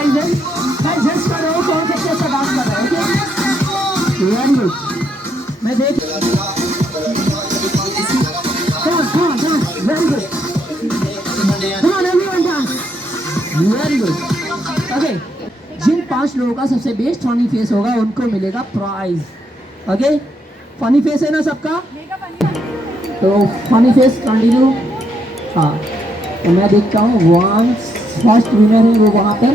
Prize है। मैं जज कर रहा हूँ कौन सबसे अच्छा डांस कर रहा है। Okay very good. मैं देख very good. Come on everyone dance. Very good. Okay. जिन 5 लोगों का सबसे बेस्ट फनी फेस होगा उनको मिलेगा प्राइज। ओके फनी फेस है ना सबका? तो फनी फेस कंटिन्यू। हाँ तो मैं देखता हूँ वन फर्स्ट विनर है वो वहाँ पर।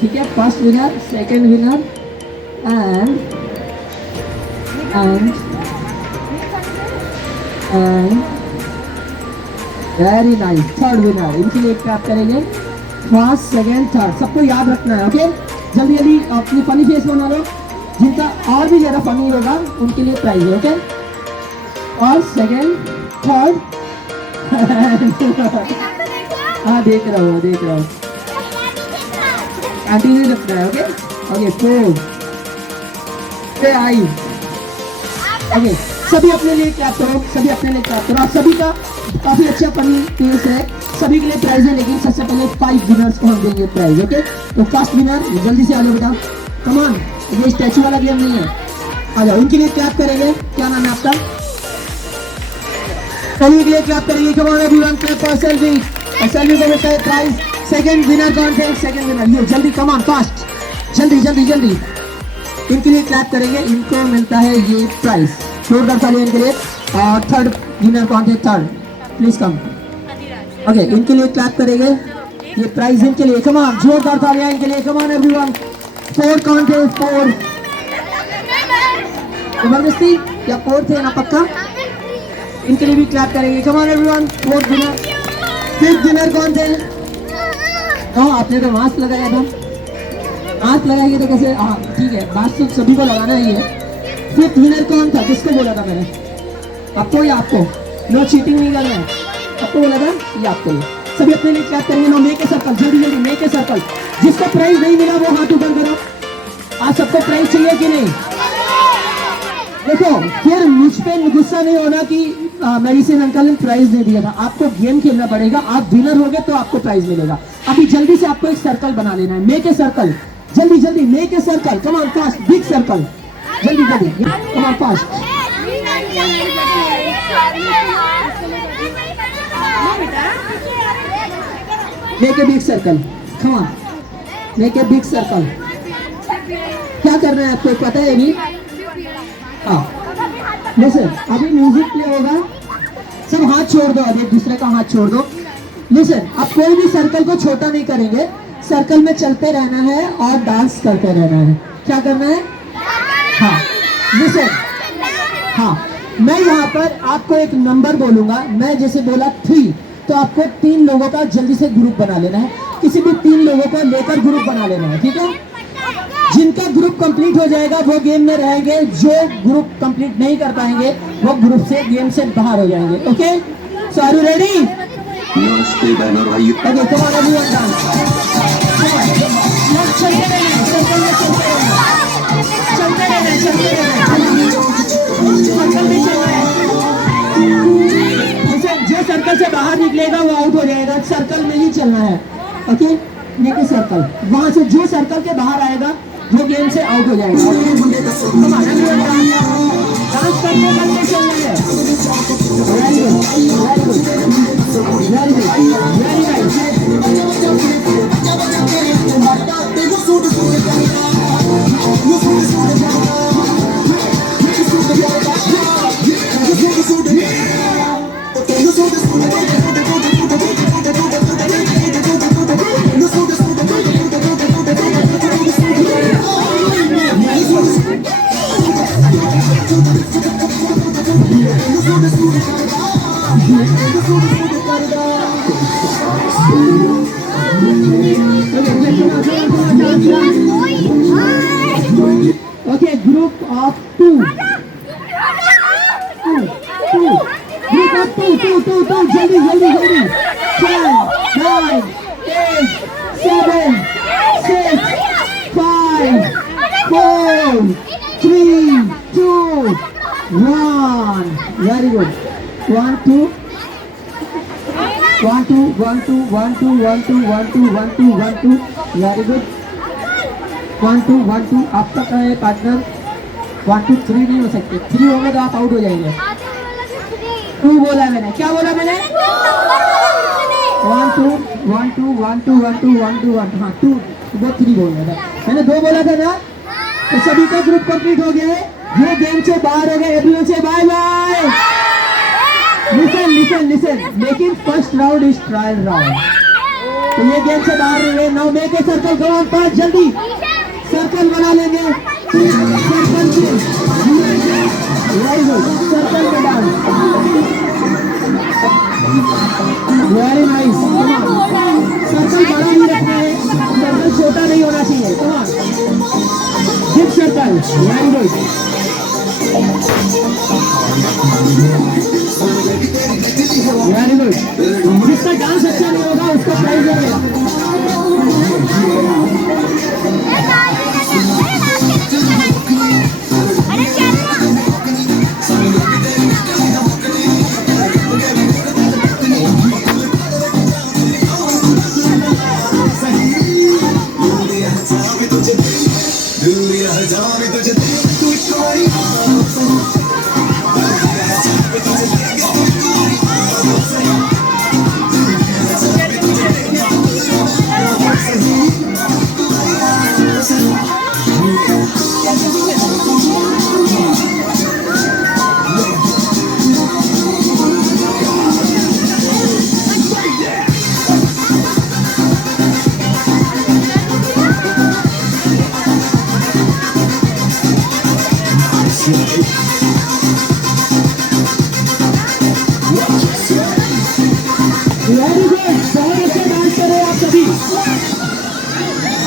ठीक है first winner second winner and and and very nice third winner. इनके लिए क्लैप करेंगे। फर्स्ट सेकंड थर्ड सबको याद रखना है। ओके जल्दी जल्दी अपनी फनी फेस बना लो। जिनका और भी ज़्यादा फनी होगा उनके लिए प्राइज है। ओके और सेकंड थर्ड हाँ देख रहा हूँ आंटी नहीं रखना है। ओके ओके फोर पे आई। ओके सभी अपने लिए क्लैप करो। सभी अपने लिए क्लैप करो। आप सभी का काफी अच्छा फनी फेस है। सभी के लिए प्राइज है लेकिन सबसे पहले 5 विनर्स को हम देंगे प्राइज। ओके तो फर्स्ट विनर जल्दी से आ जाओ बेटा। कम ऑन ये स्टैचू वाला गेम नहीं है। आ जाओ इनके लिए क्लैप करेंगे। क्या नाम है आपका? सभी के लिए क्लैप करेंगे। कम on everyone clap for selfie. Selfie को मिलता है प्राइज। सेकंड विनर कौन थे? सेकंड विनर ये जल्दी कम ऑन फास्ट जल्दी जल्दी जल्दी इनके लिए क्लैप करेंगे। इनको मिलता है ये प्राइज। जोरदार तालियां इनके लिए। और थर्ड विनर कौन थे? Third please come. ओके इनके लिए क्लैप करेंगे। ये प्राइज इनके लिए। कम ऑन जोरदार तालियां इनके लिए। कम ऑन एवरीवन। 4 कौन थे? 4 जबरदस्ती या 4 थे ना पक्का? इनके लिए भी क्लैप करेंगे। कम on everyone. 4th winner. 5th winner कौन थे? आपने तो मास्क लगाया था। मास्क लगाएंगे तो कैसे? हाँ ठीक है मास्क तो सभी को लगाना ही है। 5th विनर कौन था? किसको बोला था मैंने? आपको या आपको? नो चीटिंग नहीं करना है। आपको बोला था ये आपको ही। सभी अपने लिए क्लैप करेंगे। नो मेक ए सर्कल जल्दी जल्दी मेक ए सर्कल। जिसको प्राइज नहीं मिला वो हाथ ऊपर करो। आज सबको प्राइज चाहिए कि नहीं? देखो फिर मुझ पे गुस्सा नहीं होना कि मेडिसिन अंकल ने प्राइज नहीं दिया था। आपको गेम खेलना पड़ेगा। आप विनर हो गए तो आपको प्राइज मिलेगा। अभी जल्दी से आपको एक सर्कल बना लेना है। मेक ए सर्कल जल्दी जल्दी make a circle. Come on fast big circle जल्दी जल्दी come on fast. Make a big circle. Come on make a big circle. क्या करना है आपको पता है अभी? हाँ लिसन अभी म्यूजिक प्ले होगा। सब हाथ छोड़ दो। अभी दूसरे का हाथ छोड़ दो। लिसन अब कोई भी सर्कल को छोटा नहीं करेंगे। सर्कल में चलते रहना है और डांस करते रहना है। क्या करना है? हाँ लिसन हाँ मैं यहाँ पर आपको एक नंबर बोलूंगा। मैं जैसे बोला 3 तो आपको 3 लोगों का जल्दी से ग्रुप बना लेना है। किसी भी 3 लोगों को लेकर ग्रुप बना लेना है। ठीक है जिनका ग्रुप कंप्लीट हो जाएगा वो गेम में रहेंगे। जो ग्रुप कंप्लीट नहीं कर पाएंगे वो ग्रुप से गेम से बाहर हो जाएंगे। Okay so are you ready? नमस्ते बहन और भाइयों। Okay come on everyone dance. चलते रहना सर्कल में चलना है। जो सर्कल से बाहर निकलेगा वो आउट हो जाएगा। सर्कल में ही चलना है। Okay make circle. वहां से जो सर्कल के बाहर आएगा वो गेम से आउट हो जाएगा। डांस करते करते चलना है। Very good very good very nice. Okay, group of 2. Group of 2. जल्दी जल्दी जल्दी। 10, 9, 8, 7, 6, 5, 4, 3, 2, 1. Very good. 1, 2. 1, 2, 1, 2, 1, 2, 1, 2, 1, 2, 1, 2, 1, 2. Very good. 1 2 आपका क्या है पार्टनर 1 2 3 नहीं हो सकते 3 होंगे तो आप आउट हो जाएंगे 2 बोला मैंने क्या बोला मैंने 1 2 1 2 1 2 1 2 1 2 1 हाँ 2 वो 3 बोल रहा था मैंने 2 बोला था ना तो सभी का ग्रुप कंप्लीट हो गया है ये गेम से बाहर हो गए एवरीवन से बाय बाय लिसन लेकिन first round is trial round तो ये गेम से बाहर रहे now make a circle go on pass जल्दी सर्कल बना लेंगे सर्कल से वेरी गुड सर्कल में डांस वेरी नाइस सर्कल बड़ा नहीं रखना है सर्कल छोटा नहीं होना चाहिए come on big circle very good very good जिसका डांस अच्छा नहीं होगा उसको प्राइज मिलेगा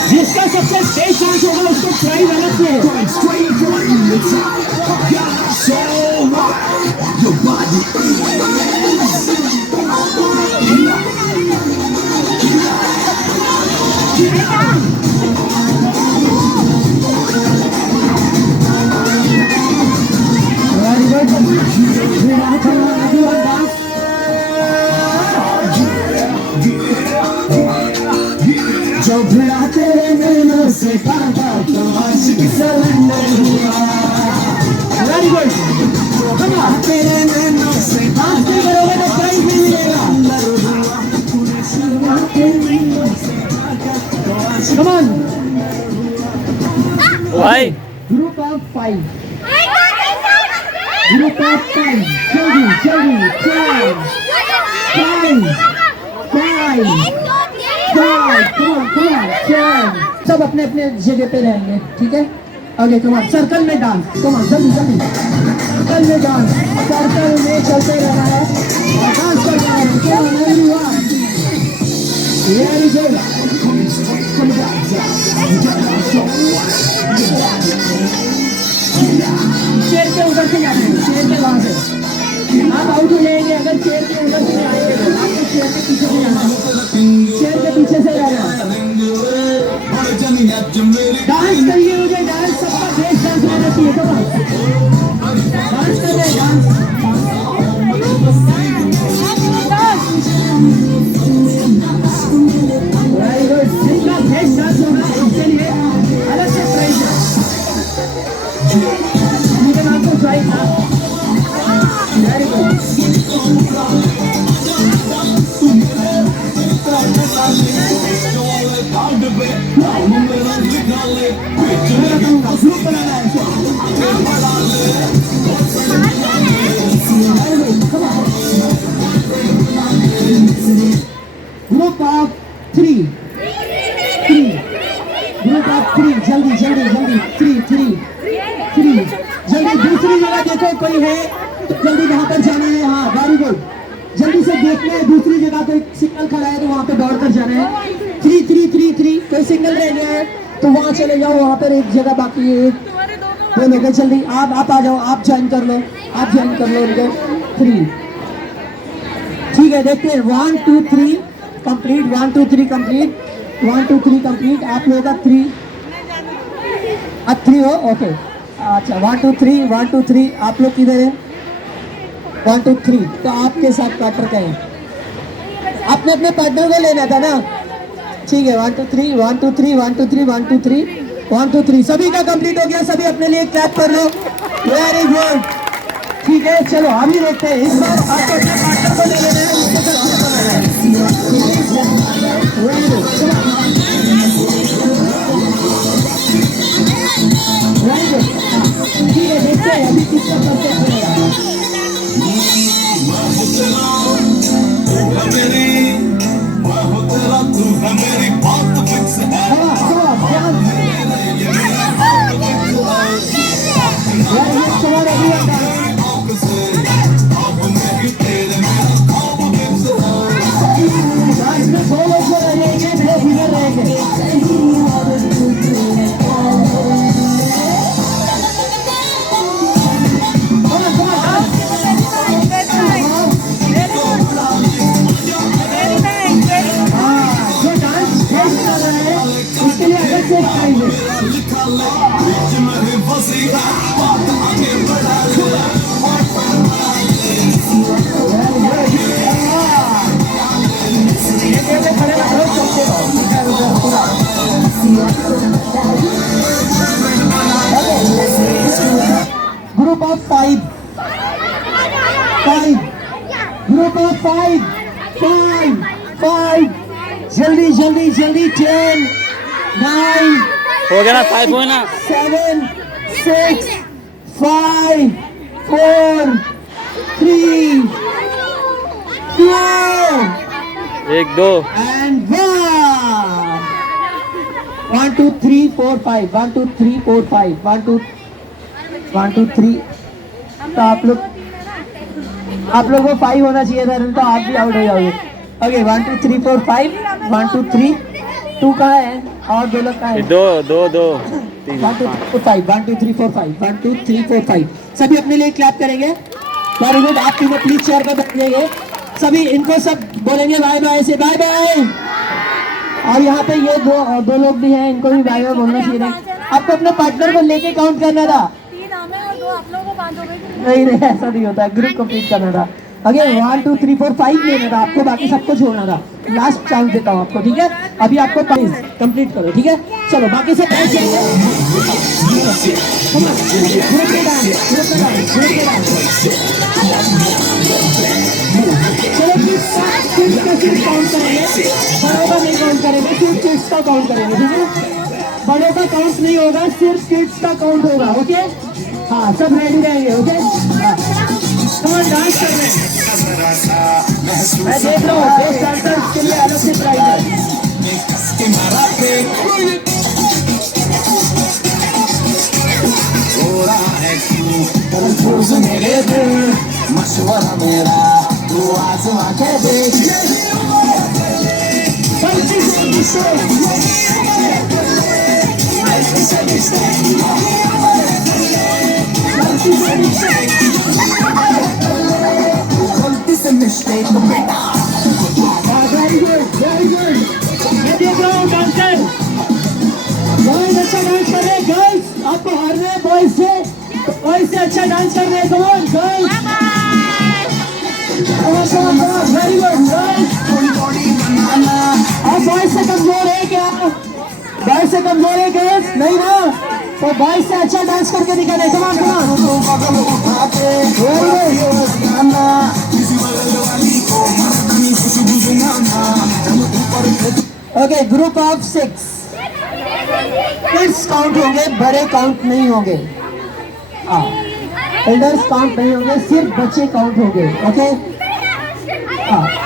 जिसका सबसे तेज डांस होगा उसको प्राइज अलग से जो भिड़ा तेरे नैनों से काटा तो आशिक सरेंडर हुआ वेरी गुड तेरे नैनों से डांस नहीं करोगे तो प्राइज नहीं मिलेगा come on Why? Group of 5 group of 5 जल्दी 5 सब अपने अपने जगह पे रहेंगे ठीक है आगे कमान सर्कल में डांस कमान जल्दी सर्कल में डांस सर्कल में चलते रहना है डांस करना है वेरी गुड शेर के उधर से जाना है शेर के वहां से आप आउट हो जाएंगे अगर शेर के उधर से आएंगे तो आपको शेर के पीछे से जाना है शेर के पीछे से रहना है डांस करिए मुझे डांस सबका बेस्ट डांस रहना चाहिए तो डांस कर रहे डांस वेरी गुड जिसका बेस्ट डांस होगा उसके लिए अलग से प्राइज है मुझे आपको प्राइज था वेरी गुड ग्रुप बनाना है ग्रुप ऑफ 3 ग्रुप ऑफ 3 जल्दी 3 जल्दी दूसरी जगह देखो कोई है जल्दी वहां पर जाना है हाँ वेरी गुड जल्दी से देखना है दूसरी जगह कोई सिग्नल खड़ा है तो वहां पे दौड़ कर जाना है 3 कोई सिग्नल रह गया है तो वहां चले जाओ वहां पर एक जगह बाकी है दो लोग जल्दी आप आ जाओ आप ज्वाइन कर लो उनको 3 ठीक है देखते हैं 1 2 3 कंप्लीट 1 2 3 कंप्लीट 1 2 3 कंप्लीट आप लोगों का 3 हो ओके अच्छा 1 2 3 आप लोग किधर है 1 2 3 तो आपके साथ पार्टनर का है आपने अपने पार्टनर को लेना था ना ठीक है 1 2 3 1 2 3 1 2 3 1 2 3 1 2 3 सभी का कंप्लीट हो गया, सभी अपने लिए क्लैप कर लो। वेरी गुड, ठीक है। चलो अभी देखते हैं, इस बार आपको अपने पार्टनर को ले लेना है, उसके साथ क्या करना है। Very good, come on. Very good, हाँ, ठीक है। देखते हैं अभी किसका परफेक्ट बनेगा। Group of five. Group of five. जल्दी जल्दी जल्दी 10 9 हो गया ना 5 हो ना 7 6 5 4 3 2 1 2 and 1 2 3 4 5 1 2 3 4 5 1 2 3। तो आप लोगों को 5 होना चाहिए था, तो आप भी आउट हो जाओगे। ओके 1 2 3 4 5 1 2 3 2 कहाँ है और 2 लोग कहाँ है। 2 2 2 1 2 3 4 5 1 2 3 4 5 1 2 3 4 5 सभी अपने लिए क्लैप करेंगे। वेरी गुड, आप तीनों प्लीज चेयर पर बैठिएगा। सभी इनको सब बोलेंगे बाय बाय से बाय बाय। और यहाँ पे ये दो लोग भी हैं, इनको भी बाय बाय बोलना चाहिए। आपको अपने पार्टनर को लेके काउंट करना था। 3 हमें और 2 आप लोगों को 5 हो गए। नहीं ऐसा नहीं होता, ग्रुप कंप्लीट करना था। अगे 1 2 3 4 5 लेना था आपको, बाकी सबको छोड़ना था। लास्ट चांस देता हूँ आपको, ठीक है। अभी आपको 5 कंप्लीट करो, ठीक है। चलो बाकी सब बैठ जाइए। ग्रुप में डांस। चलो किड्स का सिर्फ काउंट करेंगे, बड़ों का नहीं काउंट करेंगे, सिर्फ किड्स का काउंट करेंगे, ठीक है। बड़ों का काउंट नहीं होगा, सिर्फ किड्स का काउंट होगा, ओके। हाँ सब रेडी रहेंगे, ओके। कौन डांस कर रहे हैं मैं देख रहा हूँ। बेस्ट डांसर के लिए अलग से प्राइज है। मेरे दिल मशवरा मेरा तू आजमा के देख। Mistake बेटा। Very good, very good। मैं देख रहा हूँ डांसर बहुत अच्छा डांस कर रहे हैं। गर्ल्स आपको हारना है बॉयज से अच्छा डांस कर रहे हैं। Come on girls, very good girls. आप बॉयज से कमजोर है क्या? बॉयज से कमजोर है गर्ल्स? नहीं ना, तो बॉयज से अच्छा डांस करके दिखाते। Come on okay group of 6 kids count होंगे, बड़े काउंट नहीं होंगे। एल्डर्स काउंट नहीं होंगे, सिर्फ बच्चे काउंट होंगे, ओके।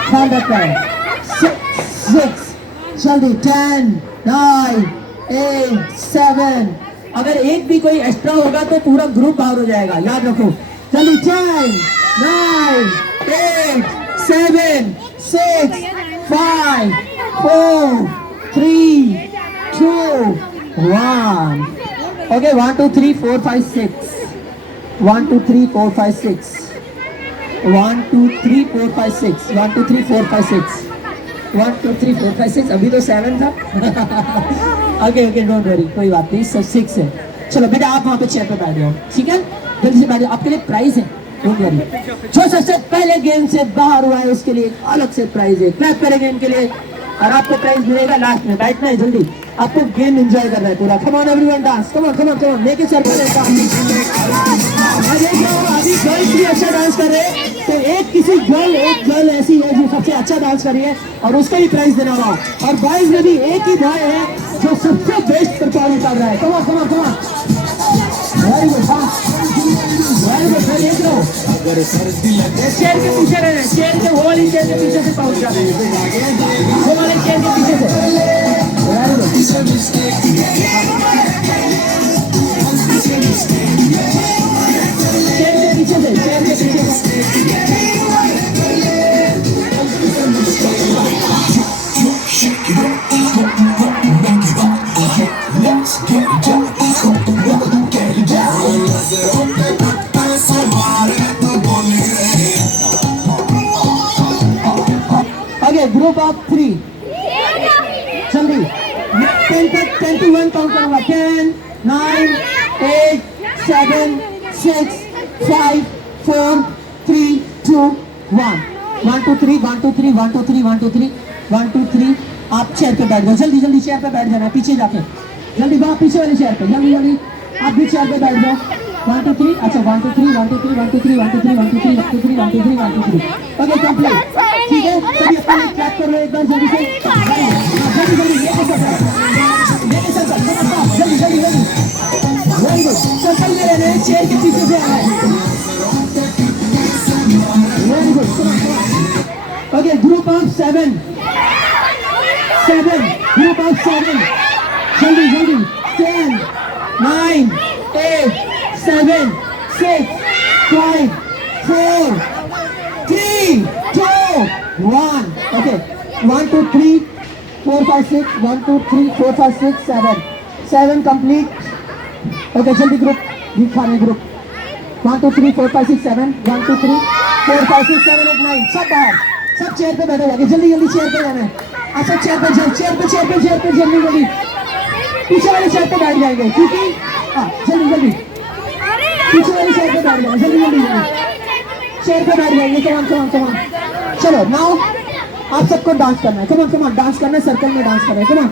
ध्यान रखना है। 6 जल्दी 10 9 8 7। अगर एक भी कोई एक्स्ट्रा होगा तो पूरा ग्रुप बाहर हो जाएगा, याद रखो। जल्दी 10 9 8 7 6 5 4 3 2 1। Okay, 1 2 3 4 5 6 1 2 3 4 5 6 1 2 3 4 5 6 1 2 3 4 5 6 1 2 3 4 5 6। अभी तो 7 था। ओके डोंट वरी, कोई बात नहीं, सब 6 है। चलो बेटा आप वहाँ पे चेयर पे बैठ जाओ, ठीक है। जल्दी से बैठ जाओ, आपके लिए प्राइस है, डोंट वरी। जो सबसे पहले गेम से बाहर हुआ है उसके लिए अलग से प्राइज है। क्लैप करेंगे इनके लिए और आपको प्राइज मिलेगा लास्ट में। बैठना है जल्दी। आपको गेम एंजॉय करना है पूरा। कम on everyone dance, come on come on come on, लेके सर्कल लेकर अभी गर्ल्स भी अच्छा डांस कर रहे हैं, तो एक गर्ल ऐसी है जो सबसे अच्छा डांस कर रही है और उसको ही प्राइज देने वाला हूं। और बॉयज में भी एक ही बॉय है जो सबसे बेस्ट परफॉर्म कर रहा है। Come on come on come on, very good, very good, देख लो चेयर के पीछे रहना, चेयर के वो वाली चेयर के पीछे से पहुंच जाना है, वो वाले चेयर के पीछे से। वेरी गुड, चेयर के पीछे से, चेयर के पीछे से। Okay, group of 3. जल्दी 10 to 1 काउंट करूंगा। 10, 9, 8, 7, 6, 5, 4, 3, 2, 1. 1 2 3 1 2 3 1 2 3 1 2 3 1 2 3। आप चेयर पे बैठ जाओ, जल्दी जल्दी चेयर पे बैठ जाना है, पीछे जाके जल्दी बाहर पीछे वाली चेयर पे, जल्दी जल्दी आप भी चेयर पे बैठ जाओ। 1 2 3, अच्छा 1 2 3 1 2 3 1 2 3 1 2 3 1 2 3 1 2 3 1 2 3 1 2 3। ओके कंप्लीट, ठीक है। सभी अपने क्लैप कर लो एक बार जल्दी से, जल्दी जल्दी लेके सर्कल, जल्दी जल्दी जल्दी, वेरी गुड। सर्कल में रहना है, चेयर के पीछे से आना है, very good. Okay group of 7, group of 7, जल्दी जल्दी। 10, 9, 8, 7, 6, 5, 4, 3, 2, 1. Okay. 1 2 3 4 5 6 1 2 3 4 5 6 7 complete. Okay, जल्दी ग्रुप दिखाने ग्रुप। 1 2 3 4 5 6 7 1 2 3 4 5 6 7 8 9। सब बाहर, सब चेयर पे बैठे जाके, जल्दी जल्दी चेयर पे जाना है। अच्छा चेयर पे जल्दी जल्दी पीछे वाले चेयर पे बैठ जाएंगे, क्योंकि जल्दी जल्दी पीछे वाली चेयर पे बैठ जाएंगे, जल्दी जल्दी चेयर पे बैठ जाएंगे। कम ऑन चलो नाउ आप सबको डांस करना है। कम ऑन डांस करना है, सर्कल में डांस करना है। कम ऑन,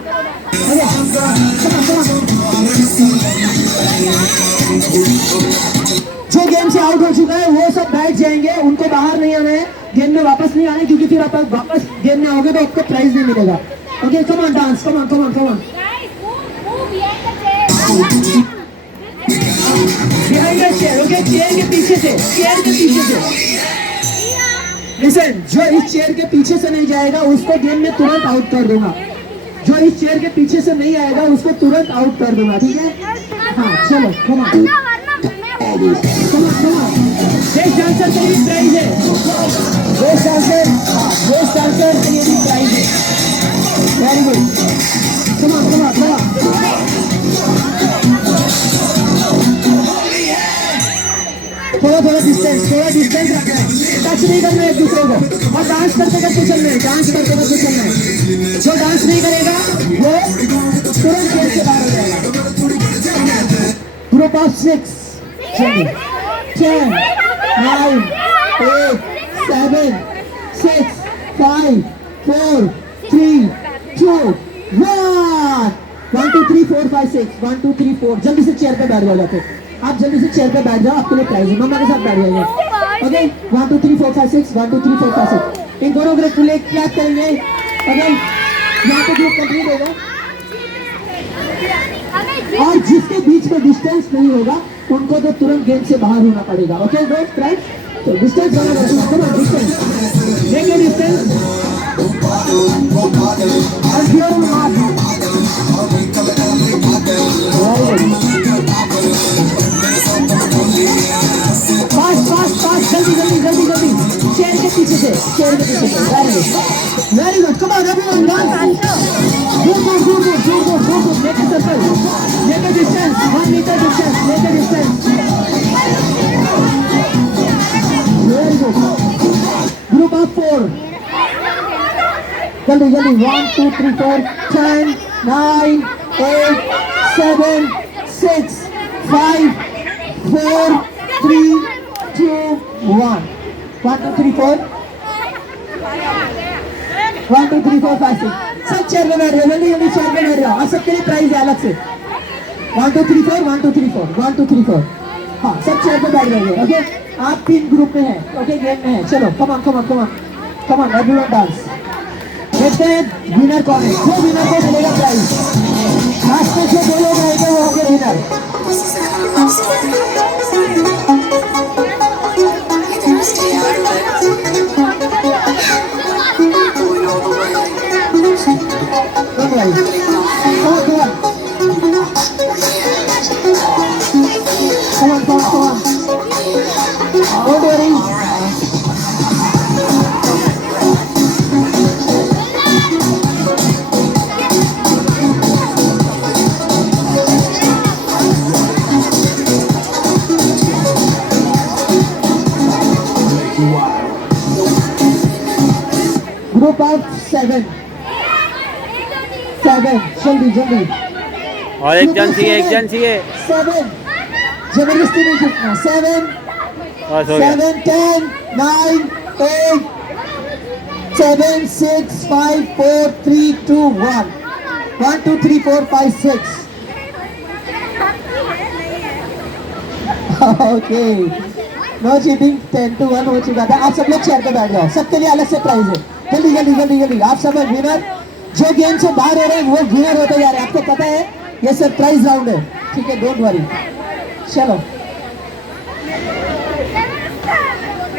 जो गेम से आउट हो चुका है वो सब बैठ जाएंगे, उनको बाहर नहीं आना है, गेम में वापस नहीं आने, क्योंकि फिर आप वापस गेम में आओगे तो आपको प्राइज नहीं मिलेगा। Okay come on dance, come on behind the chair. Okay chair के पीछे से लिसन, जो इस चेयर के पीछे से नहीं जाएगा उसको गेम में तुरंत आउट कर दूंगा। जो इस चेयर के पीछे से नहीं आएगा उसको तुरंत आउट कर दूंगा, ठीक है। हाँ चलो कम ऑन बेस्ट डांसर के लिए प्राइज है, बेस्ट डांसर के लिए भी प्राइज है। वेरी गुड, कम ऑन थोड़ा डिस्टेंस रखना है, टच नहीं करना है एक दूसरे को, और डांस करते चलना है, जो डांस नहीं करेगा वो तुरंत खेल से बाहर हो जाएगा। Group of 6, 10, 9, 8, 7, 6, 5, 4, 3, 2, 1। 1 2 3 4 5 6 1 2 3 4। जल्दी से चेयर पे बैठ जाओ, जाके आप जल्दी से चेयर पे बैठ जाओ, आपके लिए प्राइज है। मम्मा के साथ बैठ जाइए। ओके 1 2 3 4 5 6 1 2 3 4 5 6। इन दोनों ग्रुप के लिए क्लैप करेंगे। ओके यहाँ पे ग्रुप कंप्लीट होगा, और जिसके बीच में डिस्टेंस नहीं होगा उनको तो तुरंत गेम से बाहर होना पड़ेगा। ओके दोस्त फ्रेंड्स, तो डिस्टेंस बना रखना, डिस्टेंस लेके डिस्टेंस फास्ट जल्दी चेयर के पीछे से very good. Come on everyone dance, दूर लेके सर्कल, लेके डिस्टेंस 1 मीटर डिस्टेंस, लेके distance. Very good. Group of 4 जल्दी 1 2 3 4 10 9 8 7 6 5 4 3 2 1। 1 2 3 4 1 2 3 4 5 6 सब चेयर में बैठ जाओ, जल्दी जल्दी चेयर में बैठ जाओ। और सबके लिए प्राइज है अलग से। 1 2 3 4 1 2 3 4 1 2 3 4। हाँ, सब चेयर पे बैठ जाइए। ओके, आप 3 ग्रुप में हैं। ओके, गेम में है। चलो, come on come on come on come on, everyone dance. देखते हैं विनर कौन है, जो विनर को मिलेगा प्राइज। लास्ट में जो 2 लोग रहेंगे वो होंगे winner. Don't worry. Come on, come on, come on. Don't worry. Group of 7. 7. जल्दी जल्दी। और एक जन चाहिए, एक जन चाहिए। 7. जबरदस्ती नहीं जीतना। 7 बस हो गया। 7 10 9 8 7 6 5 4 3 2 1 1 2 3 4 5 6। Okay, no cheating. 10 to 1 हो चुका था। आप सब लोग चेयर पे बैठ जाओ, सबके लिए अलग से प्राइज है। जल्दी जल्दी जल्दी जल्दी। आप सब विनर, जो गेम से बाहर हो रहे हैं वो विनर होते जा रहे हैं। आपको पता है ये सरप्राइज राउंड है, ठीक है, डोंट वरी। चलो,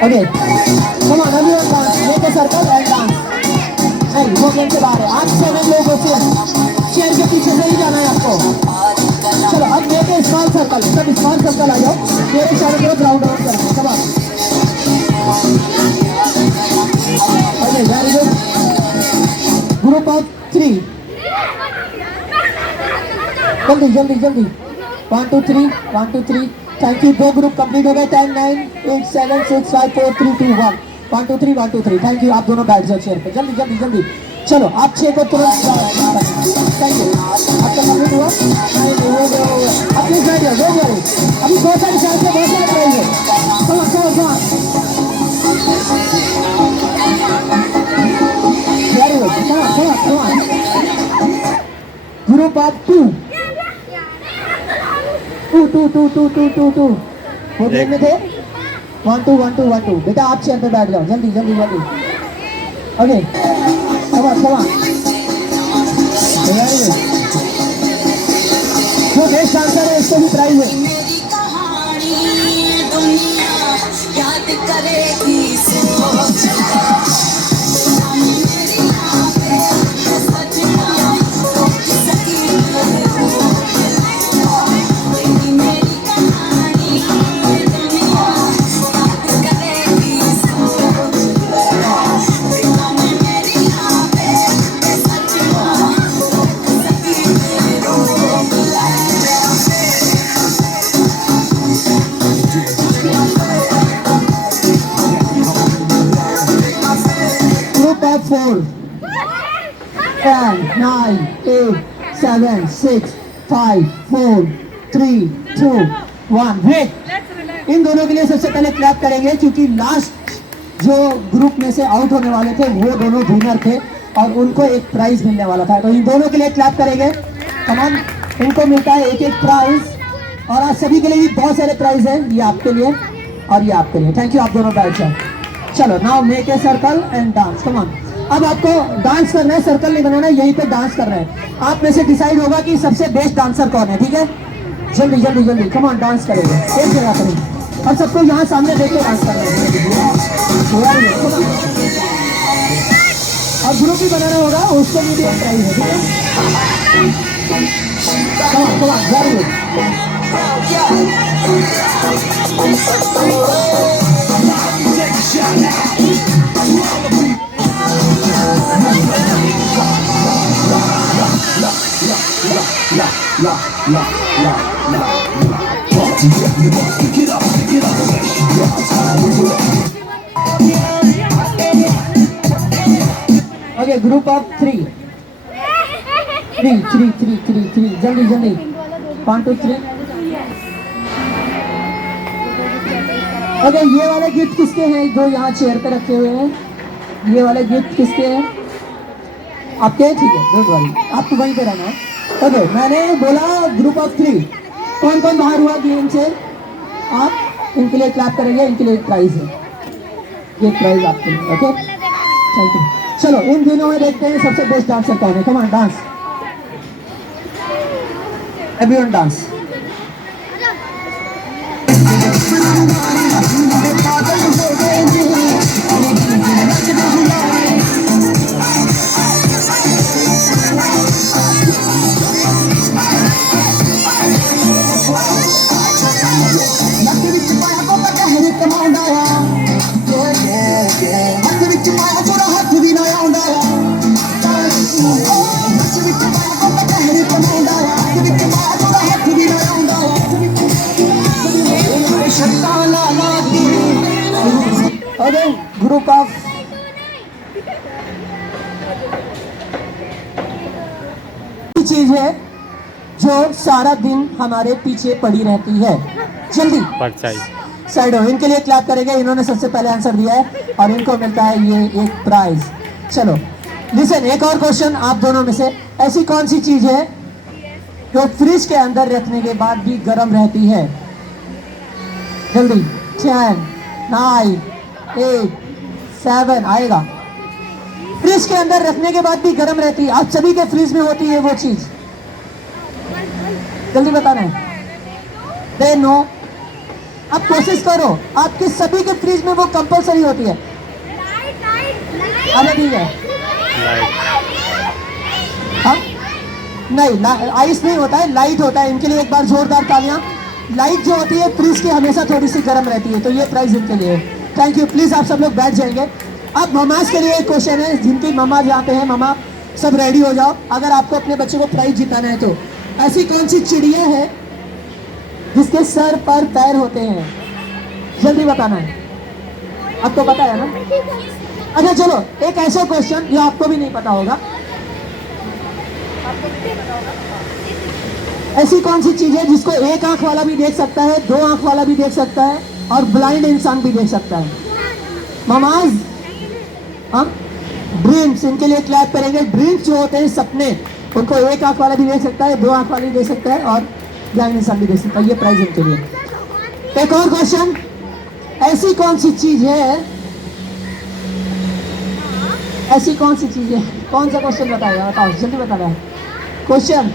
okay, come on everyone dance, make a circle and dance. नहीं, वो गेम से बाहर है। आप 7 लोग हो, चेयर के पीछे से ही जाना है आपको। चलो, अब मेक अ स्मॉल सर्कल, सब स्मॉल सर्कल आ जाओ, मेरे चारों तरफ राउंड राउंड करेंगे। Come on, okay, very good. Group of 3, जल्दी जल्दी जल्दी। 1 2 3 1 2 3। Thank you. 2 ग्रुप कंप्लीट हो गए। 10 9 8 7 6 5 4 3 2 1 1 2 3 1 2 3। Thank you. आप दोनों बैठ जाओ चेयर पे, जल्दी जल्दी जल्दी। चलो, आप 6 को तुरंत। Thank you. आपका कंप्लीट हुआ? नहीं, हो गया। अब प्लीज बैठ जाओ, डोंट वरी। अभी बहुत सारी साइड से बहुत सारे प्राइज है। Come on come on come on. Very good, come on come on come on. Group of 2 2 वो गेम में थे। 1 2 1 2 1 2। बेटा आप चेयर पे बैठ जाओ, जल्दी जल्दी जल्दी। Okay, come on come on. Very good. जो बेस्ट आंसर है उसको भी प्राइज है। मेरी कहानी दुनिया याद करेगी सोच Group of 4 10 9 8 7 6 5 4 3 2 1। वेट, इन दोनों के लिए सबसे पहले क्लैप करेंगे क्योंकि लास्ट जो ग्रुप में से आउट होने वाले थे वो दोनों विनर थे और उनको एक प्राइज मिलने वाला था। तो इन दोनों के लिए क्लैप करेंगे। कमान, इनको मिलता है एक एक प्राइज और आप सभी के लिए भी बहुत सारे प्राइज हैं। ये आपके लिए और ये आपके लिए। Thank you. आप दोनों बैठ जाओ। चलो, now make a circle and dance. Come on. अब आपको डांस करना है, सर्कल नहीं बनाना है, यहीं पे डांस करना है। आप में से डिसाइड होगा कि सबसे बेस्ट डांसर कौन है, ठीक है? जल्दी जल्दी जल्दी, कम ऑन, डांस करेंगे, एक जगह करेंगे और सबको यहाँ सामने देख के डांस करना है। और ग्रुप भी बनाना होगा, उसको भी एक प्राइज है, ठीक है? Come on, very good. Okay, group of 3. 3. जल्दी जल्दी। 1 2 3। ओके, ये वाले गिफ्ट किसके हैं जो यहाँ चेयर पे रखे हुए हैं? ये वाले गिफ्ट किसके हैं? आपके ठीक है, डोंट वरी, आपको वहीं पे रहना है। ओके, मैंने बोला ग्रुप ऑफ 3, कौन कौन बाहर हुआ गेम से? आप इनके लिए क्लैप करेंगे, इनके लिए एक प्राइज है, ये प्राइज आपके लिए। Okay, thank you. चलो इन दिनों में देखते हैं सबसे बेस्ट डांसर कौन है। Come on, dance, everyone dance. Again group of चीज है जो सारा दिन हमारे पीछे पड़ी रहती है। जल्दी परछाई। साइड हो, इनके लिए क्लैप करेंगे, इन्होंने सबसे पहले आंसर दिया है और इनको मिलता है ये एक प्राइज। चलो लिसन, एक और क्वेश्चन आप दोनों में से, ऐसी कौन सी चीज है जो फ्रिज के अंदर रखने के बाद भी गर्म रहती है? जल्दी, 10, 9, 8, 7 आएगा। फ्रिज के अंदर रखने के बाद भी गर्म रहती है, आप सभी के फ्रिज में होती है वो चीज, जल्दी बताना है। दे नो, आप कोशिश करो, आपके सभी के फ्रिज में वो कंपलसरी होती है। अरे ठीक है, हाँ नहीं, आइस नहीं होता है, लाइट होता है। इनके लिए एक बार जोरदार तालियां। लाइट जो होती है फ्रिज की हमेशा थोड़ी सी गर्म रहती है, तो ये प्राइस इनके लिए है। थैंक यू, प्लीज आप सब लोग बैठ जाएंगे। अब ममाज के लिए एक क्वेश्चन है, जिनकी ममा यहाँ पे है, ममा सब रेडी हो जाओ। अगर आपको अपने बच्चे को प्राइज जिताना है तो ऐसी कौन सी चिड़िया है जिसके सर पर पैर होते हैं? जल्दी बताना है, आपको पता है ना? अच्छा चलो, एक ऐसा क्वेश्चन जो आपको भी नहीं पता होगा, ऐसी कौन सी चीज है जिसको एक आंख वाला भी देख सकता है, 2 आंख वाला भी देख सकता है और ब्लाइंड इंसान भी देख सकता है? ममाज, हाँ, ड्रीम्स, इनके लिए क्लैप करेंगे। ड्रीम्स जो होते हैं सपने, उनको एक आंख वाला भी देख सकता है, 2 आंख वाला भी देख सकता है और ब्लाइंड इंसान भी देख सकता है। ये प्राइज इनके लिए। एक और क्वेश्चन, ऐसी कौन सी चीज है, ऐसी कौन सी चीज है, कौन सा क्वेश्चन बताएगा, बताओ जल्दी बताना। क्वेश्चन,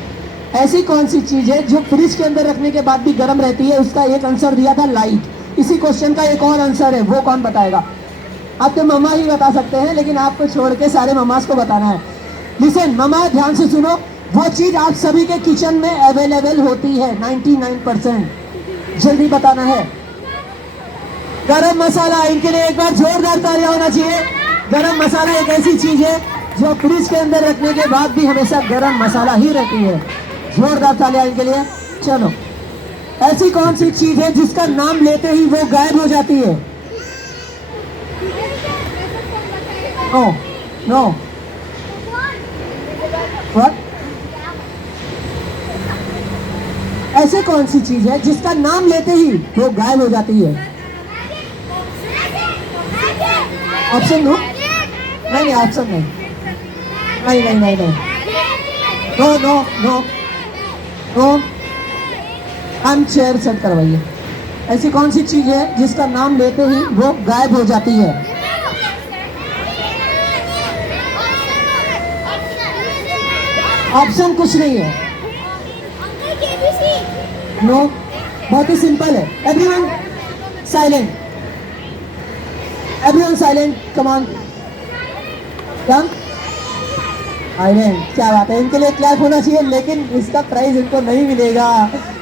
ऐसी कौन सी चीज है जो फ्रिज के अंदर रखने के बाद भी गर्म रहती है? उसका एक आंसर दिया था लाइट। इसी क्वेश्चन का एक और आंसर है, वो कौन बताएगा? आपके मम्मा ही बता सकते हैं, लेकिन आपको छोड़ के सारे ममास को बताना है। लिसन ममा, ध्यान से सुनो, वो चीज आप सभी के किचन में अवेलेबल होती है 99%। जल्दी बताना है। गरम मसाला, इनके लिए एक बार जोरदार तालियां होना चाहिए। गरम मसाला एक ऐसी चीज है जो फ्रिज के अंदर रखने के बाद भी हमेशा गरम मसाला ही रहती है। जोरदार तालियां इनके लिए। चलो, ऐसी कौन सी चीज है जिसका नाम लेते ही वो गायब हो जाती है? No no, what? ऐसे कौन सी चीज है जिसका नाम लेते ही वो गायब हो जाती है? ऑप्शन दो? नहीं, ऑप्शन नहीं, नहीं नहीं नहीं नहीं, नो नो नो नो, हम चेयर सेट करवाइए। ऐसी कौन सी चीज है जिसका नाम लेते ही वो गायब हो जाती है? ऑप्शन कुछ नहीं है, नो, बहुत ही सिंपल है। Everyone silent, everyone silent, come on, come silent. क्या बात है, इनके लिए क्लैप होना चाहिए, लेकिन इसका प्राइज इनको नहीं मिलेगा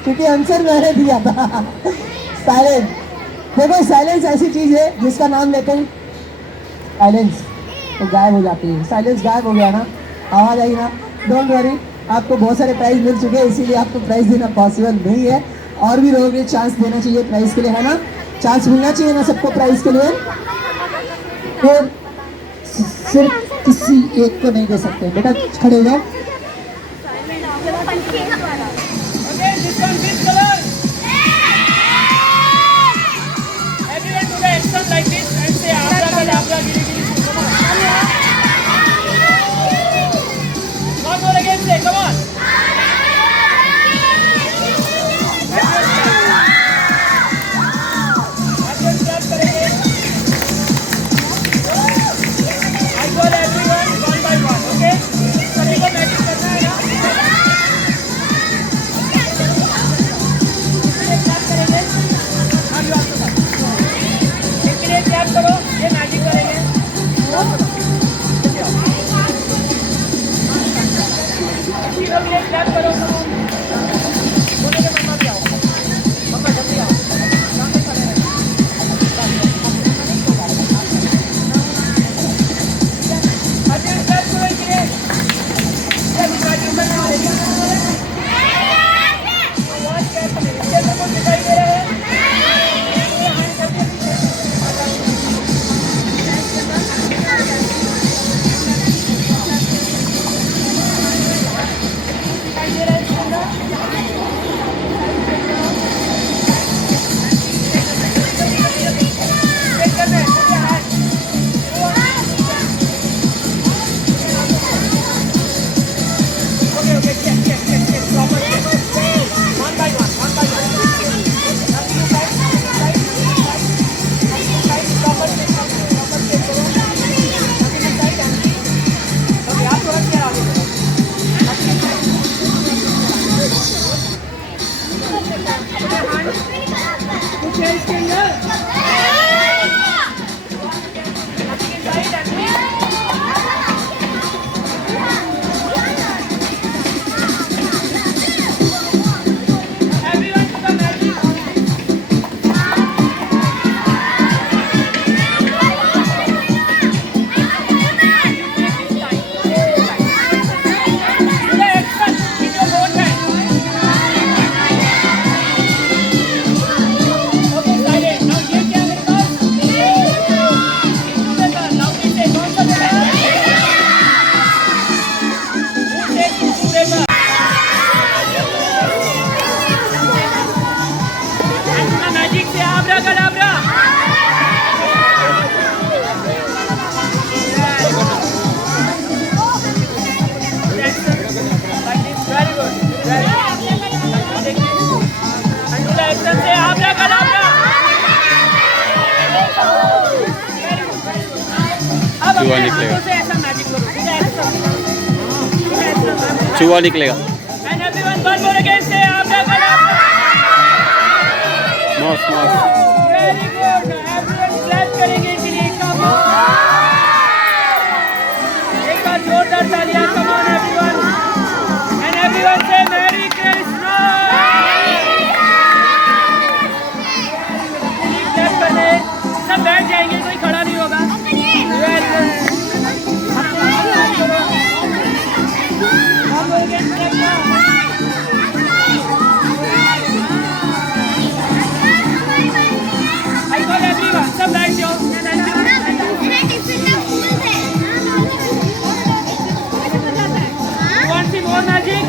क्योंकि आंसर मैंने दिया था। साइलेंस, देखो साइलेंस ऐसी चीज है जिसका नाम लेते हैं साइलेंस तो गायब हो जाती है। साइलेंस गायब हो गया ना, आवाज आई ना, डोंट वरी, आपको बहुत सारे प्राइज मिल चुके हैं, इसीलिए आपको प्राइज देना पॉसिबल नहीं है। और भी लोगों को चांस देना चाहिए प्राइज के लिए, है ना? चांस मिलना चाहिए ना सबको प्राइज के लिए। फिर सिर्फ किसी एक को नहीं दे सकते। बेटा खड़े हो जाओ। Everyone do the action like this and say abra giri giri. चूहा निकलेगा। हाथों से ऐसा मैजिक करो, ऐसा ऐसा चूहा निकलेगा। And everyone, one more again, say abracadabra. मौस मौस। Very good. Everyone clap करेंगे इसके लिए, come on. एक बार जोरदार तालियां, come on everyone. And everyone say Merry Christmas. clap करने, सब बैठ जाएंगे, कोई खड़ा नहीं होगा। Very good. One more again, clap now. I call everyone, सब बैठ जाओ। You want see more magic?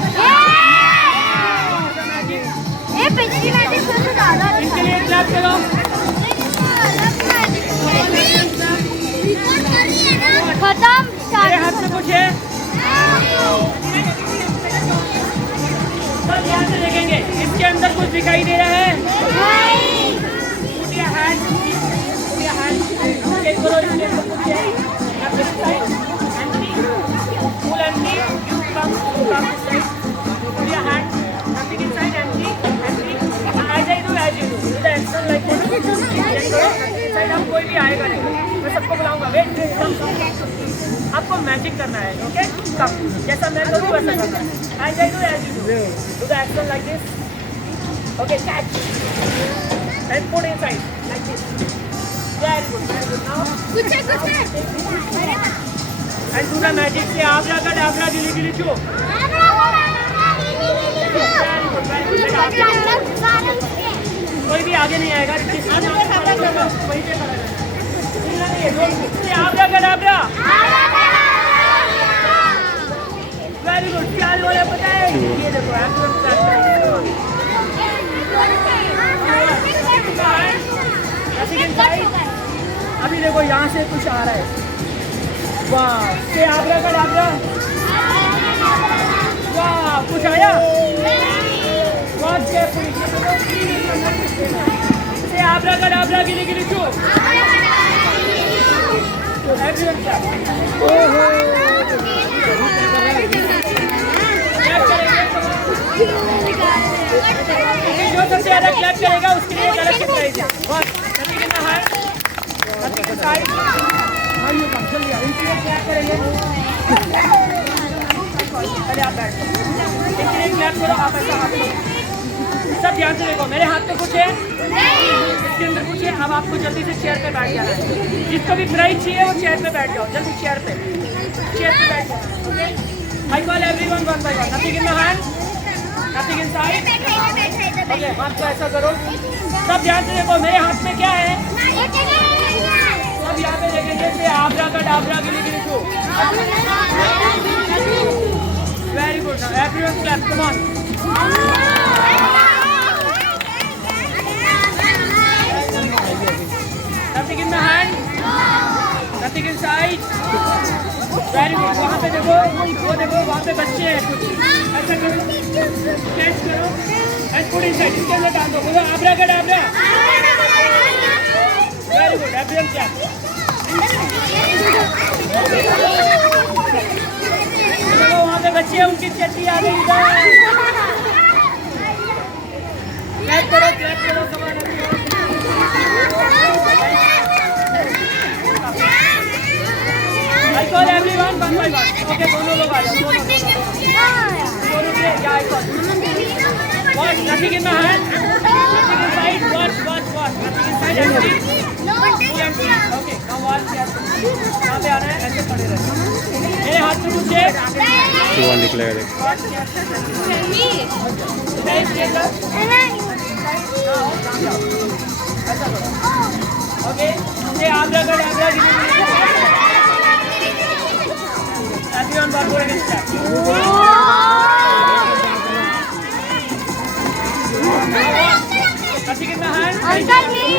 इनके लिए क्लैप करो। खत्म मेरे हाथ में कुछ है, सब ध्यान से देखेंगे। इसके अंदर कुछ दिखाई दे रहा है? Put your hand. Put your hand. Check करो इसके अंदर कुछ है? Now this side. Empty. Full empty. You come this side. Put your hand. Nothing inside. Empty. Empty. As I do, as you do. Do the action like this. Check करो. Inside अब कोई भी आएगा नहीं। मैं सबको बुलाऊंगा। Wait. Come. आपको magic करना है, ओके? कम जैसा मैं करूँ वैसा करना है। As I do, as you do. Do the action like this. Okay, catch. And put inside like this. Very good, very good. Now and do the magic. Say abracadabra, gili gili choo. Very good, very good. कोई भी आगे नहीं आएगा। वहीं पे खड़ा रहना। Say abracadabra. Very good. क्या बोला पता है? ये देखो अभी देखो यहाँ से कुछ आ रहा है। वाह, से abracadabra. वाह, कुछ आया? Watch carefully. से abracadabra, गिली गिली चू. Everyone clap. जो सबसे ज्यादा क्लैप करेगा उसके लिए अलग से प्राइज है। बस नदी के नहाए, नदी के साइड, भाइयों का चलिए इनके लिए क्लैप करेंगे। पहले आप बैठ जाओ, इनके लिए क्लैप करो। आप ऐसा हाथ लो, सब ध्यान से देखो। मेरे हाथ में कुछ है, इसके अंदर कुछ है। अब आपको जल्दी से चेयर पे बैठ जाना है। जिसको भी प्राइज चाहिए वो चेयर पे बैठ जाओ। जल्दी चेयर पे बैठ जाओ। I call everyone one by one. Nothing in the hand, nothing inside. Okay, हाथ को ऐसा करो। सब ध्यान से देखो। मेरे हाथ में क्या है? सब यहाँ पे देखेंगे। से abracadabra, गिली गिली चू. Very good. Now everyone clap. Come on. Nothing in the hand, nothing inside. Very good. वहाँ पे देखो, वो देखो, वहाँ पे बच्चे हैं कुछ। ऐसा करो, कैच करो, and put inside. इसके अंदर डाल दो। बोलो abracadabra. Very good. Everyone clap. देखो वहाँ पे बच्चे हैं, उनकी चट्टी आ गई इधर। क्लैप करो, come on everyone. I call everyone one by one. Okay, दोनों लोग आ जाओ। दोनों के क्या I call? Watch, nothing in the hand, nothing inside. Watch. Nothing inside. Empty. Empty. Okay, now watch carefully. यहाँ पे आना है, ऐसे खड़े रहना। मेरे हाथ में कुछ है। चूहा निकलेगा देखो। Watch carefully. Same finger. ऐसा करो। Okay. Say abracadabra, गिली गिली चू. Everyone one more again step. Nothing in the hand. Uncle नहीं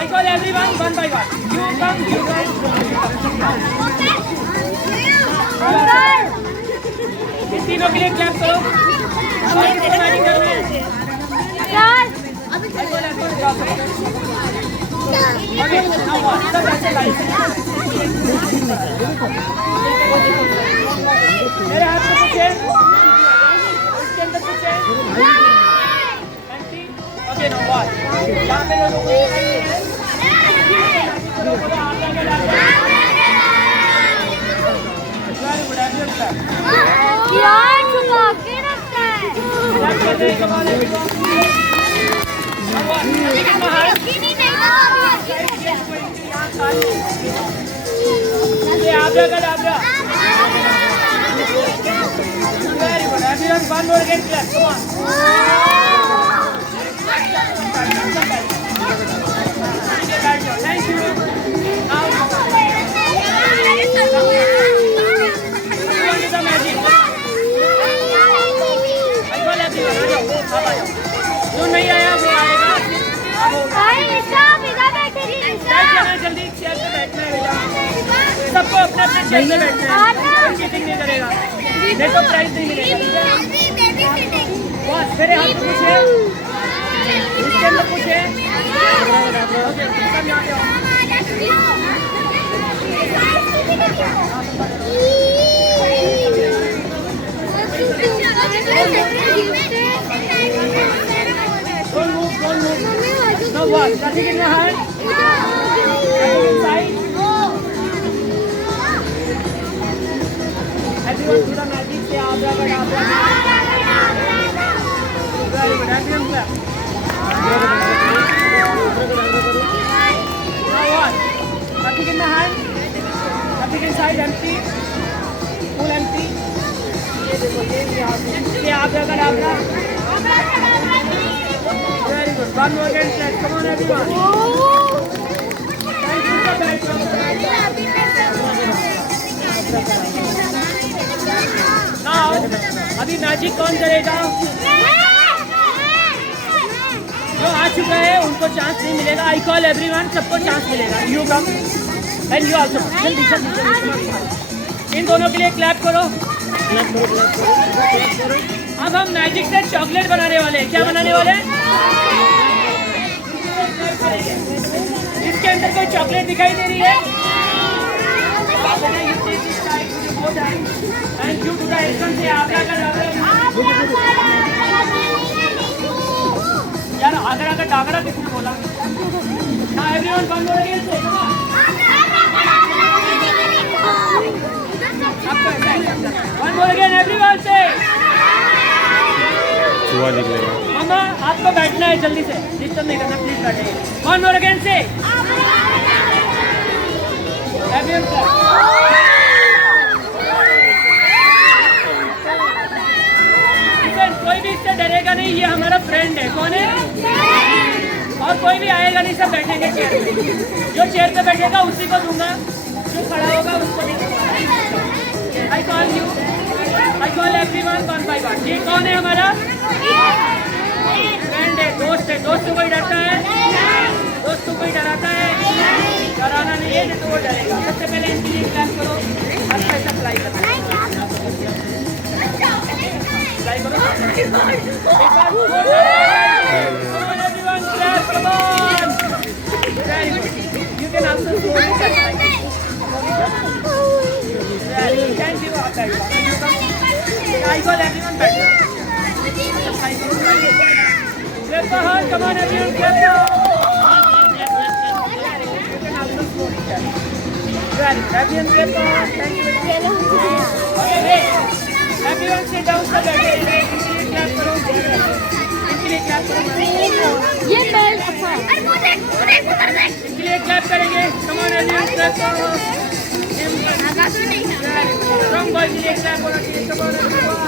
I call everyone one by one. You come, you guys. Uncle इन तीनों के लिए क्लैप करो। और किसको मैजिक करना है? Uncle I call everyone. Okay, now what? सब ऐसे लाइन से मेरे हाथ में कुछ है, इसके अंदर कुछ है, ओके now what? यहाँ पे लोगों को यार छुपा के रखता है Abra. Very good. Everyone, one more again, clap. Come on. Thank you. Now, everyone is a magic. I call everyone. आ जाओ. जो नहीं आया वो आएगा. भाई इसका इधर बैठेगी बैठ जाना जल्दी चेयर पे बैठना है बेटा. सबको अपने अपने चेयर पे बैठना है. कोई चीटिंग नहीं करेगा. नहीं तो प्राइज नहीं मिलेगा. बस मेरे हाथ में कुछ है. इसके अंदर कुछ है. ओके सब यहाँ पे आओ. Don't move. Now what? Nothing in your hand? Nothing inside? Everyone do the magic. Say abracadabra. Very good. Everyone clap. Now what? Nothing in the hand? Nothing inside? Empty? Full empty? ये देखो ये abracadabra. Very good. One more again, clap. Come on, everyone. Thank you so much. Now, अभी magic कौन करेगा? जो आ चुका है उनको चांस नहीं मिलेगा. I call everyone. सबको चांस मिलेगा. You come and you also. जल्दी. इन दोनों के लिए क्लैप करो. अब हम मैजिक से चॉकलेट बनाने वाले हैं. क्या बनाने वाले हैं? इसके अंदर कोई चॉकलेट दिखाई दे रही है? यार आगरा डागरा किसने बोला? हाँ एवरीवन वन मोर अगेन से. वन मोर अगेन एवरीवन से. चूहा निकलेगा. मामा आपको बैठना है जल्दी से. डिस्टर्ब नहीं करना प्लीज बैठिए. वन मोर अगेन से. एवरीवन से. कोई भी इससे डरेगा नहीं. ये हमारा फ्रेंड है. कौन है? और कोई भी आएगा नहीं. सब बैठेंगे चेयर पे. जो चेयर पे बैठेगा उसी को दूंगा. जो खड़ा होगा उसको नहीं दूंगा. I call you. I call everyone one by one. ये कौन है? हमारा फ्रेंड है. दोस्त है. दोस्त को कोई डरता है? दोस्त को कोई डराता है? डराना नहीं है. तो वो डरेगा. सबसे पहले इनके लिए क्लैप करो. अच्छा ऐसा अप्लाई करना. Everyone clap, come on! Very good. You can also go to that side. Thank you. I got everyone back. Clap for her. Come on, everyone, clap for her. You can also go to that. Very good. Everyone clap for her. Thank you. Okay, wait. Everyone sit down. सब बैठे. Clap करो. इनके लिए clap करो. ये bell अच्छा इनके लिए क्लैप करेंगे. Come on, everyone, clap करो. Strong boy के लिए क्लैप होना चाहिए. Come on, everyone.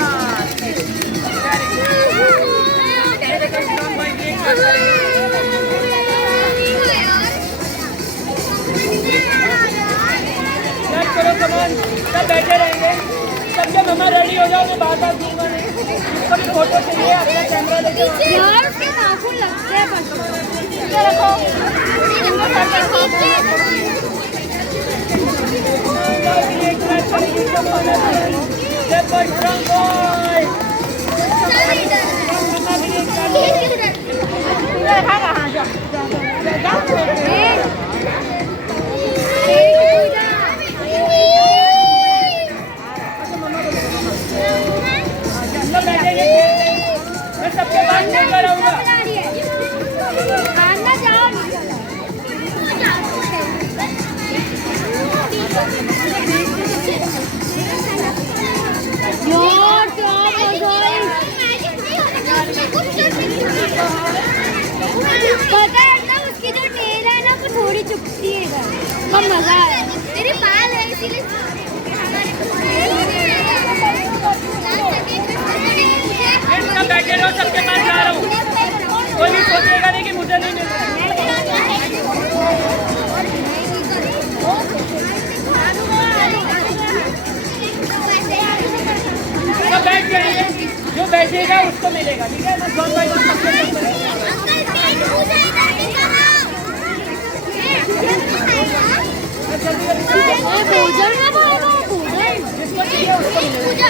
ये देखो strong boy के लिए क्लैप करेंगे. क्लैप करो. Come on. सब बैठे रहेंगे. सब जब मम्मा रेडी हो जाओ मैं बात दूंगा नहीं. इसका भी फोटो चाहिए. अपना कैमरा लेके यार उसके नाखून लगते हैं बस. ये रखो. Strong boy. सब बैठेंगे, मैं सबके पास लेकर आऊंगा। खाना जाओ यार क्या पता है ना उसकी जो टेल है ना वो थोड़ी चुपती है इधर बहुत मजा आया मेरे बाल है इसीलिए सब बैठे रहो, सबके पास जा रहा हूँ। कोई भी सोचेगा नहीं कि मुझे नहीं मिल रहा है। सब बैठ जाइए, जो बैठेगा उसको मिलेगा, ठीक है? बस वन बाय वन सबके भोजन ना बोलो जिसको चाहिए उसको मिलेगा।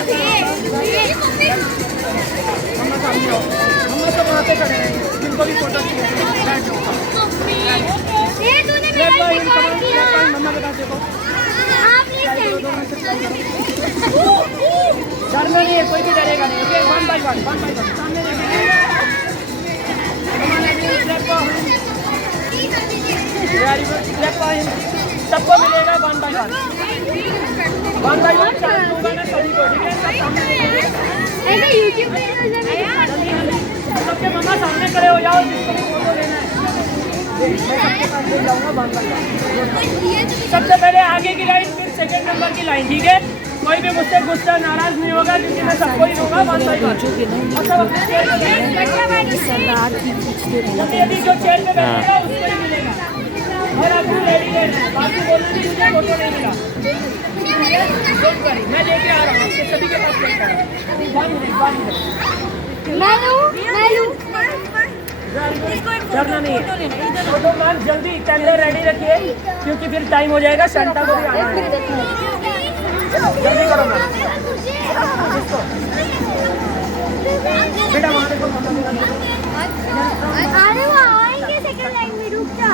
हम सब वहाँ पे खड़े हैं, जिनको भी फोटो चाहिए बैठ जाओ। ये तूने Clap मेरा by him, record come on, किया clap by him, मम्मा बता देखो। आप प्लीज डरना नहीं है, कोई भी डरेगा नहीं, ओके? वन बाय वन सामने देखिए। Very good, clap for him. सबको मिलेगा वन बाय वन चांस दूंगा मैं सभी को, ठीक है? सब सामने देखिए। ऐसा YouTube पे सबके मम्मा सामने खड़े हो जाओ, जिसको भी फोटो लेना है। मैं सबके पास ले जाऊंगा वन बाय वन। सबसे पहले आगे की लाइन, फिर सेकंड नंबर की लाइन, ठीक है? कोई भी मुझसे गुस्सा नाराज नहीं होगा, क्योंकि मैं सबको ही दूंगा वन बाय वन। और सब अपने चेयर पे अभी जो चेयर पे बैठेगा उसको ही मिलेगा। और आपको रेडी रहना है, बाकी बोलना नहीं मुझे फोटो नहीं मिला। मैं लेके आ रहा हूँ, आपके सभी के पास लेकर आ रहा हूँ। मैं लूं डरना नहीं है। फोटो मैम जल्दी कैमरा रेडी रखिए, क्योंकि फिर टाइम हो जाएगा, शांता को भी आना है। जल्दी करो मैम। बेटा वहाँ देखो, अरे वो आएंगे सेकंड लाइन में रुक जा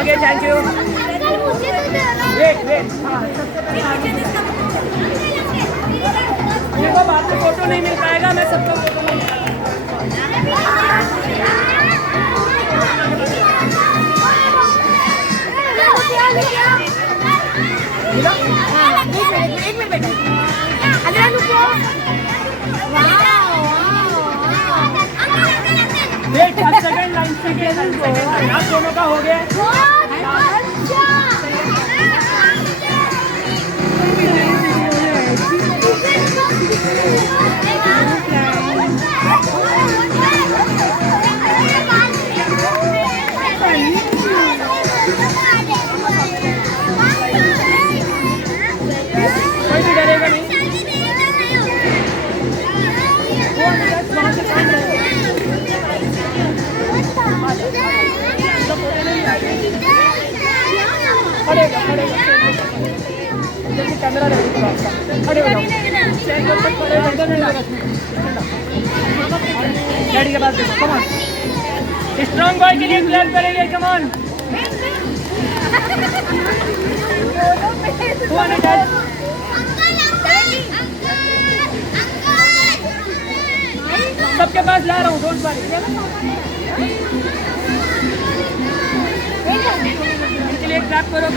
ओके थैंक यू। अंकल मुझे तो दे रहा वेट हाँ, सबसे पहले देखो बाद में फोटो नहीं मिल पाएगा, मैं सबको फोटो नहीं मिला। एक मिनट बेटा अगर रुको वेट सेकंड लाइन आप दोनों का हो गया। कोई भी डरेगा नहीं। कैमरा खड़े हो डैडी के पास देखो, कम ऑन। स्ट्रॉन्ग बॉय के लिए क्लैप करेंगे, कम ऑन। सबके पास ला रहा हूँ, डोंट वरी। इनके लिए क्लैप करो,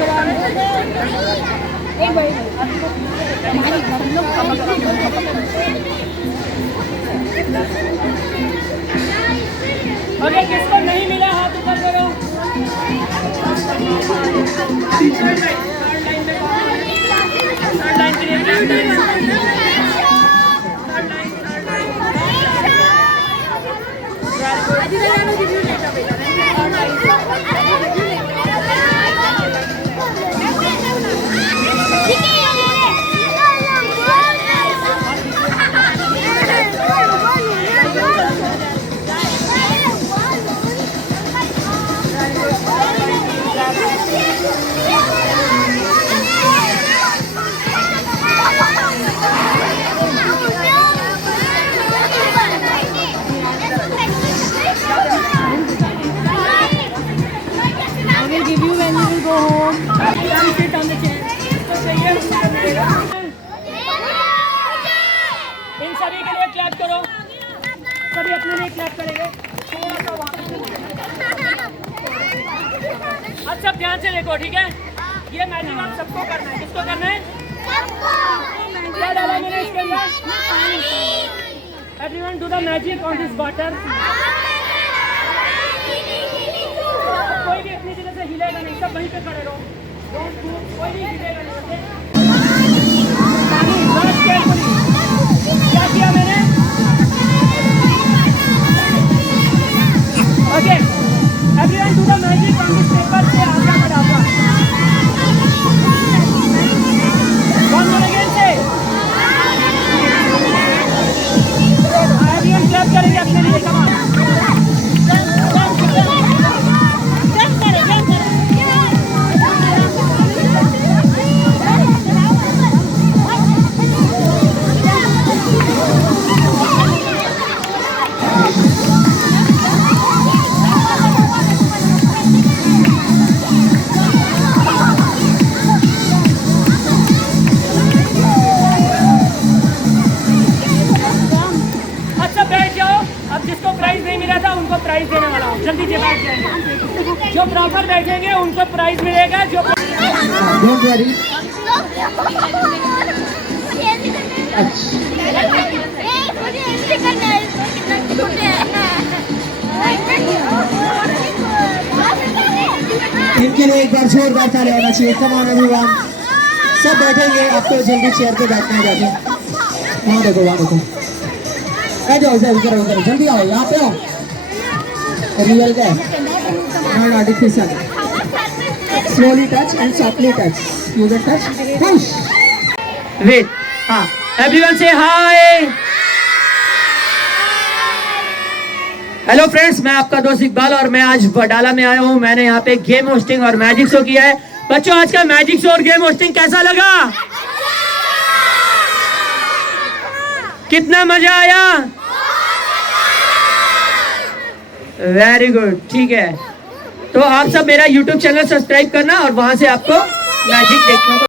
और ये किसको नहीं मिला हाथ ऊपर करो। थर्ड लाइन के लिए क्लैप करेंगे। इन सभी के लिए क्लैप करो, सभी अपने लिए क्लैप करेंगे। थोड़ा सा वहाँ पे। अब सब ध्यान से देखो, ठीक है? ये मैजिक आप सबको करना है। किसको करना है? क्या डाला मैंने इसके अंदर? Everyone do the magic on this water. कोई भी अपनी जगह से हिलेगा नहीं, सब वहीं पे खड़े रहो। Don't move, कोई भी हिलेगा नहीं। पानी बहुत carefully। क्या किया मैंने? Okay, everyone do the magic on this paper से आगे बढ़ाता। One more again say। everyone clap करेंगे अपने लिए, come on। अच्छा बैठ जाओ। अब जिसको प्राइज नहीं मिला था उनको प्राइज देने वाला हूँ, जल्दी से बैठ जाएंगे। जो प्रॉपर बैठेंगे उनको प्राइज मिलेगा। जो डोंट वरी। इनके लिए एक बार जोरदार ताली होना चाहिए। कम ऑन एवरीवन, सब बैठेंगे। आपको जल्दी चेयर पे बैठना है जाके। वहाँ देखो, वहाँ देखो। आ जाओ, इधर उधर उधर, जल्दी आओ, यहाँ पे आओ। रियल का not artificial. Slowly touch and softly touch. You can touch, push. Wait, हाँ, एवरीवन से हाय। हेलो फ्रेंड्स, मैं आपका दोस्त इकबाल और मैं आज बडाला में आया हूँ। मैंने यहाँ पे गेम होस्टिंग और मैजिक शो किया है। बच्चों, आज का मैजिक शो और गेम होस्टिंग कैसा लगा? कितना मजा आया? वेरी गुड, ठीक है। तो आप सब मेरा YouTube चैनल सब्सक्राइब करना और वहां से आपको मैजिक देखना।